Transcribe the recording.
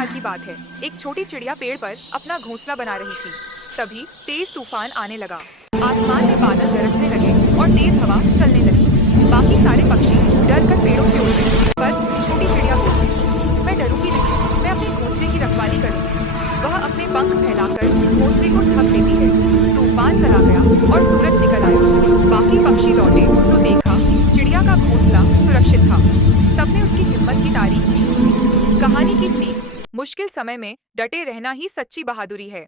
बार की बात है। एक छोटी चिड़िया पेड़ पर अपना घोंसला बना रही थी। तभी तेज तूफान आने लगा। आसमान में बादल गरजने लगे और तेज हवा चलने लगी। बाकी सारे पक्षी डर कर पेड़ों से उड़ गए, पर छोटी चिड़िया बोली, मैं डरूंगी नहीं, मैं अपने घोंसले की रखवाली करूंगी। वह अपने पंख फैलाकर घोंसले को ढक लेती है। तूफान चला गया और सूरज निकल आया। बाकी पक्षी लौटे तो देखा चिड़िया का घोंसला सुरक्षित था। सबने उसकी हिम्मत की तारीफ की। कहानी की सीख, मुश्किल समय में डटे रहना ही सच्ची बहादुरी है।